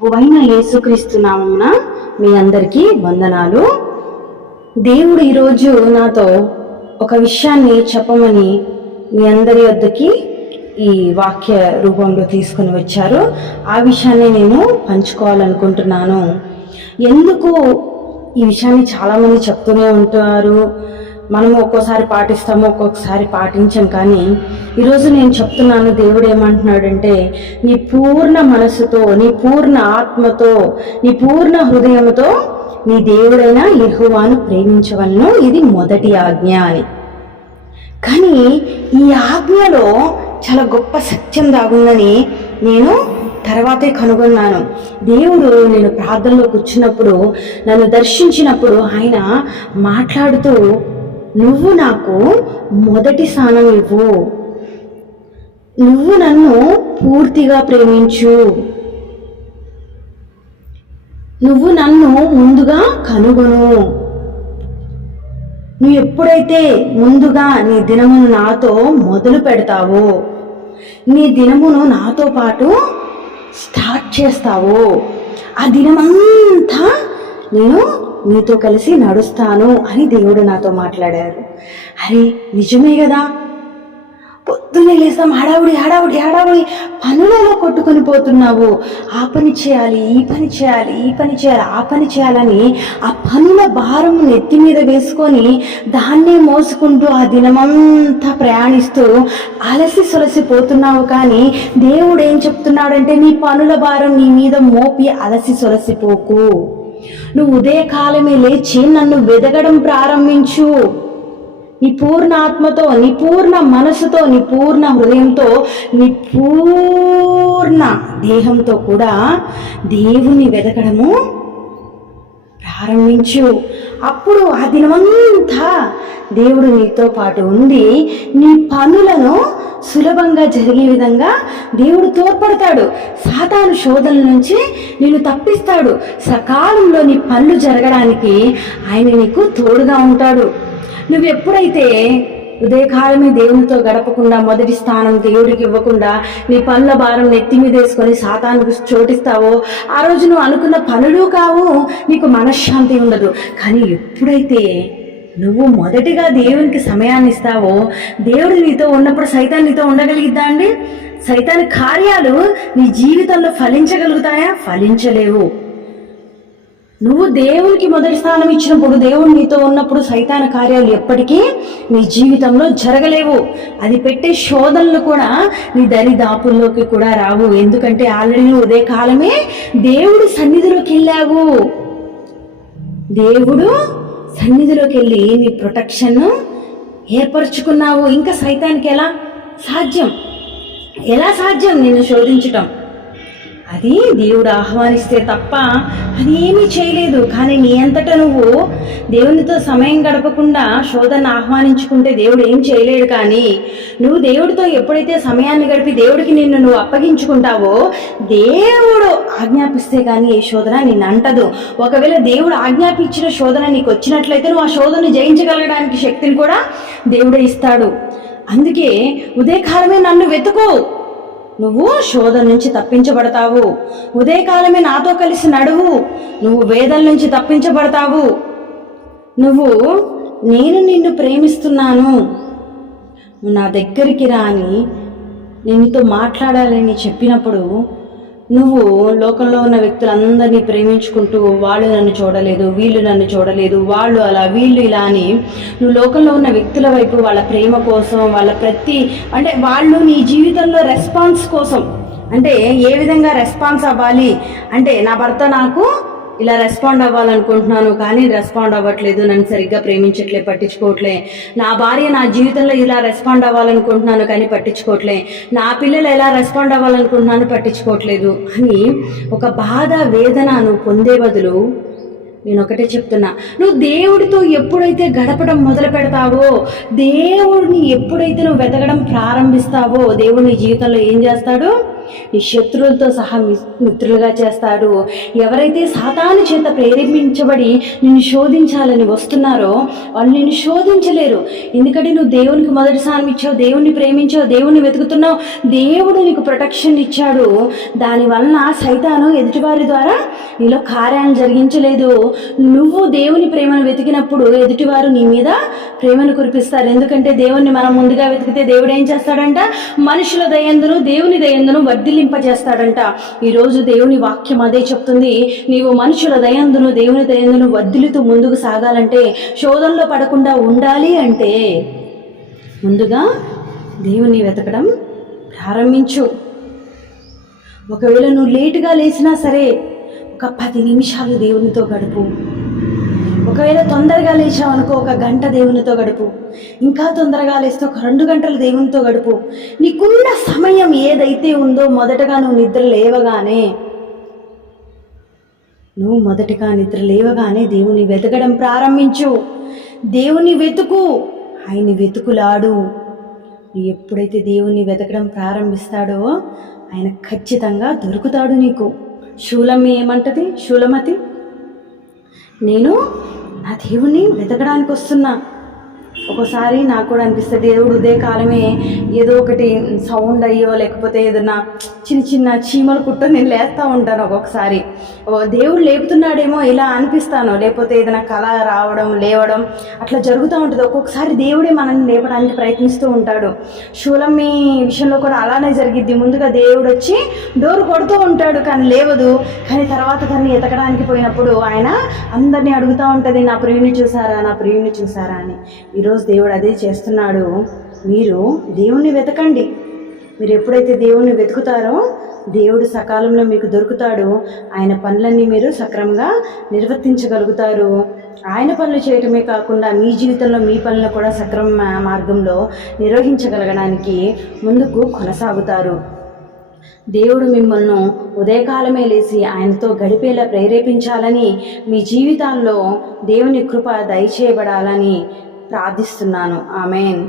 ప్రభువైన యేసుక్రీస్తు నామమున మీ అందరికీ వందనాలు. దేవుడు ఈరోజు నాతో ఒక విషయాన్ని చెప్పమని మీ అందరి వద్దకి ఈ వాక్య రూపంలో తీసుకుని వచ్చారు. ఆ విషయాన్ని నేను పంచుకోవాలనుకుంటున్నాను. ఎందుకు ఈ విషయాన్ని చాలామంది చెప్తూనే ఉంటారు, మనము ఒక్కోసారి పాటిస్తాము, ఒక్కొక్కసారి పాటించం. కానీ ఈరోజు నేను చెప్తున్నాను, దేవుడు ఏమంటున్నాడంటే, నీ పూర్ణ మనసుతో, నీ పూర్ణ ఆత్మతో, నీ పూర్ణ హృదయంతో నీ దేవుడైన యెహోవాను ప్రేమించవలను. ఇది మొదటి ఆజ్ఞ అని. కానీ ఈ ఆజ్ఞలో చాలా గొప్ప సత్యం దాగుందని నేను తర్వాతే కనుగొన్నాను. దేవుడు నేను ప్రార్థనలో కూర్చున్నప్పుడు, నన్ను దర్శించినప్పుడు ఆయన మాట్లాడుతూ, నువ్వు నాకు మొదటి స్థానం ఇవ్వు, నువ్వు నన్ను పూర్తిగా ప్రేమించు, నువ్వు నన్ను ముందుగా కనుగొను. నువ్వు ఎప్పుడైతే ముందుగా నీ దినమును నాతో మొదలు పెడతావో, నీ దినమును నాతో పాటు స్టార్ట్ చేస్తావో, ఆ దినమంతా నేను నీతో కలిసి నడుస్తాను అని దేవుడు నాతో మాట్లాడారు. అరే నిజమే కదా, పొద్దున్నే లేస్తాం, హడావుడి హడావుడి హడావుడి పనులలో కొట్టుకొని పోతున్నావు. ఆ పని చేయాలి, ఈ పని చేయాలి, ఈ పని చేయాలి, ఆ పని చేయాలని ఆ పనుల భారం నెత్తి మీద వేసుకొని దాన్నే మోసుకుంటూ ఆ దినమంతా ప్రయాణిస్తూ అలసి సొలసిపోతున్నావు. కానీ దేవుడు ఏం చెప్తున్నాడంటే, నీ పనుల భారం నీ మీద మోపి అలసి సొలసిపోకు. నువ్వు ఉదయకాలమే లేచి నన్ను వెదగడం ప్రారంభించు. నీ పూర్ణ ఆత్మతో, నీ పూర్ణ మనసుతో, నీ పూర్ణ హృదయంతో, నీ పూర్ణ దేహంతో కూడా దేవుని వెదకడము ప్రారంభించు. అప్పుడు ఆ దినమంతా దేవుడు నీతో పాటు ఉండి నీ పనులను సులభంగా జరిగే విధంగా దేవుడు తోడ్పడతాడు. సాతాను శోధన నుంచి నేను తప్పిస్తాడు. సకాలంలో నీ పనులు జరగడానికి ఆయన నీకు తోడుగా ఉంటాడు. నువ్వు ఎప్పుడైతే ఉదయకాలమే దేవునితో గడపకుండా, మొదటి స్థానం దేవుడికి ఇవ్వకుండా నీ పనుల భారం నెత్తి మీద వేసుకొని సాతానుకు చోటిస్తావో, ఆ రోజు నువ్వు అనుకున్న పనులు కావు, నీకు మనశ్శాంతి ఉండదు. కానీ ఎప్పుడైతే నువ్వు మొదటిగా దేవునికి సమయాన్ని ఇస్తావో, దేవుడు నీతో ఉన్నప్పుడు సైతాన్ నీతో ఉండగలిగిద్దా అండి? సైతాన్ కార్యాలు నీ జీవితంలో ఫలించగలుగుతాయా? ఫలించలేవు. నువ్వు దేవునికి మొదటి స్థానం ఇచ్చినప్పుడు, దేవుడు నీతో ఉన్నప్పుడు సైతాన కార్యాలు ఎప్పటికీ నీ జీవితంలో జరగలేవు. అది పెట్టే శోధనలు కూడా నీ దరిదాపుల్లోకి కూడా రావు. ఎందుకంటే ఆల్రెడీ నువ్వు ఉదయకాలమే దేవుడు సన్నిధిలోకి వెళ్ళావు. దేవుడు సన్నిధిలోకి వెళ్ళి నీ ప్రొటెక్షన్ ఏర్పరచుకున్నావు. ఇంకా సైతానికి ఎలా సాధ్యం నిన్ను శోధించటం? అది దేవుడు ఆహ్వానిస్తే తప్ప అది ఏమీ చేయలేదు. కానీ నీ అంతటా నువ్వు దేవునితో సమయం గడపకుండా శోధన ఆహ్వానించుకుంటే దేవుడు ఏం చేయలేడు. కానీ నువ్వు దేవుడితో ఎప్పుడైతే సమయాన్ని గడిపి దేవుడికి నువ్వు అప్పగించుకుంటావో, దేవుడు ఆజ్ఞాపిస్తే కానీ ఏ శోధన నిన్ను అంటదు. ఒకవేళ దేవుడు ఆజ్ఞాపించిన శోధన నీకు వచ్చినట్లయితే నువ్వు ఆ శోధన జయించగలగడానికి శక్తిని కూడా దేవుడే ఇస్తాడు. అందుకే ఉదయకాలమే నన్ను వెతుకు, నువ్వు శోధన నుంచి తప్పించబడతావు. ఉదయకాలమే నాతో కలిసి నడువు, నువ్వు వేదల నుంచి తప్పించబడతావు. నేను నిన్ను ప్రేమిస్తున్నాను, నువ్వు నా దగ్గరికి రా అని నేను నీతో మాట్లాడాలని చెప్పినప్పుడు, నువ్వు లోకంలో ఉన్న వ్యక్తులందరినీ ప్రేమించుకుంటూ, వాళ్ళు నన్ను చూడలేదు, వీళ్ళు నన్ను చూడలేదు, వాళ్ళు అలా, వీళ్ళు ఇలా అని నువ్వు లోకంలో ఉన్న వ్యక్తుల వైపు వాళ్ళ ప్రేమ కోసం, వాళ్ళ వాళ్ళు నీ జీవితంలో రెస్పాన్స్ కోసం, అంటే ఏ విధంగా రెస్పాన్స్ అవ్వాలి అంటే, నా భర్త నాకు ఇలా రెస్పాండ్ అవ్వాలనుకుంటున్నాను కానీ రెస్పాండ్ అవ్వట్లేదు, నన్ను సరిగ్గా ప్రేమించట్లే, పట్టించుకోవట్లే. నా భార్య నా జీవితంలో ఇలా రెస్పాండ్ అవ్వాలనుకుంటున్నాను కానీ పట్టించుకోవట్లే. నా పిల్లలు ఎలా రెస్పాండ్ అవ్వాలనుకుంటున్నాను, పట్టించుకోవట్లేదు అని ఒక బాధ, వేదన నువ్వు పొందే బదులు నేను ఒకటే చెప్తున్నా, నువ్వు దేవుడితో ఎప్పుడైతే గడపడం మొదలు పెడతావో, దేవుడిని ఎప్పుడైతే నువ్వు వెతకడం ప్రారంభిస్తావో, దేవుడు నీ జీవితంలో ఏం చేస్తాడు? నీ శత్రువులతో సహా మిత్రులుగా చేస్తాడు. ఎవరైతే సాతాను చేత ప్రేరేపించబడి నిన్ను శోధించాలని వస్తున్నారో వాళ్ళు నిన్ను శోధించలేరు. ఎందుకంటే నువ్వు దేవునికి మొదటి స్థానం ఇచ్చావు, దేవుణ్ణి ప్రేమించావు, దేవుణ్ణి వెతుకుతున్నావు, దేవుడు నీకు ప్రొటెక్షన్ ఇచ్చాడు. దానివలన సైతాను ఎదుటివారి ద్వారా నీలో కార్యాలను జరిగించలేదు. నువ్వు దేవుని ప్రేమను వెతికినప్పుడు ఎదుటివారు నీ మీద ప్రేమను కురిపిస్తారు. ఎందుకంటే దేవుణ్ణి మనం ముందుగా వెతికితే దేవుడు ఏం చేస్తాడంట? మనుషుల దయందును దేవుని దయందును వర్ధిల్లింపజేస్తాడంట. ఈరోజు దేవుని వాక్యం అదే చెప్తుంది. నీవు మనుషుల దయందును దేవుని దయందును వర్ధిల్లుతూ ముందుకు సాగాలంటే, శోధనలో పడకుండా ఉండాలి అంటే ముందుగా దేవుని వెతకడం ప్రారంభించు. ఒకవేళ నువ్వు లేటుగా లేచినా సరే ఒక 10 నిమిషాలు దేవునితో గడుపు. ఒకవేళ తొందరగా లేచావు అనుకో, 1 గంట దేవునితో గడుపు. ఇంకా తొందరగా లేస్తే ఒక 2 గంటలు దేవునితో గడుపు. నీకున్న సమయం ఏదైతే ఉందో మొదటగా నువ్వు నిద్ర లేవగానే దేవుని వెతకడం ప్రారంభించు. దేవుని వెతుకు, ఆయన్ని వెతుకులాడు. నువ్వు ఎప్పుడైతే దేవుని వెతకడం ప్రారంభిస్తాడో ఆయన ఖచ్చితంగా దొరుకుతాడు నీకు. శూలమతి నేను నా దేవుని వెతకడానికి వస్తున్నా. ఒక్కోసారి నాకు కూడా అనిపిస్తుంది, దేవుడు ఉదయకాలమే ఏదో ఒకటి సౌండ్ అయ్యో లేకపోతే ఏదన్నా చిన్న చీమలు కుట్టో నేను లేస్తూ ఉంటాను. ఒక్కొక్కసారి దేవుడు లేపుతున్నాడేమో ఇలా అనిపిస్తాను, లేకపోతే ఏదైనా కళ రావడం లేవడం అట్లా జరుగుతూ ఉంటుంది. ఒక్కొక్కసారి దేవుడే మనల్ని లేపడానికి ప్రయత్నిస్తూ ఉంటాడు. శూలమ్మి విషయంలో కూడా అలానే జరిగిద్ది. ముందుగా దేవుడు వచ్చి డోర్ కొడుతూ ఉంటాడు కానీ లేవదు. కానీ తర్వాత తనని ఎతకడానికి పోయినప్పుడు ఆయన అందరినీ అడుగుతూ ఉంటుంది, నా ప్రియుని చూసారా అని. ఈరోజు దేవుడు అదే చేస్తున్నాడు. మీరు దేవుణ్ణి వెతకండి. మీరు ఎప్పుడైతే దేవుణ్ణి వెతుకుతారో దేవుడు సకాలంలో మీకు దొరుకుతాడు. ఆయన పనులన్నీ మీరు సక్రమంగా నిర్వర్తించగలుగుతారు. ఆయన పనులు చేయటమే కాకుండా మీ జీవితంలో మీ పనులను కూడా సక్రమ మార్గంలో నిర్వహించగలగడానికి ముందుకు కొనసాగుతారు. దేవుడు మిమ్మల్ని ఉదయకాలమే లేచి ఆయనతో గడిపేలా ప్రేరేపించాలని, మీ జీవితాల్లో దేవుని కృప దయచేయబడాలని ప్రార్థిస్తున్నాను. ఆమేన్.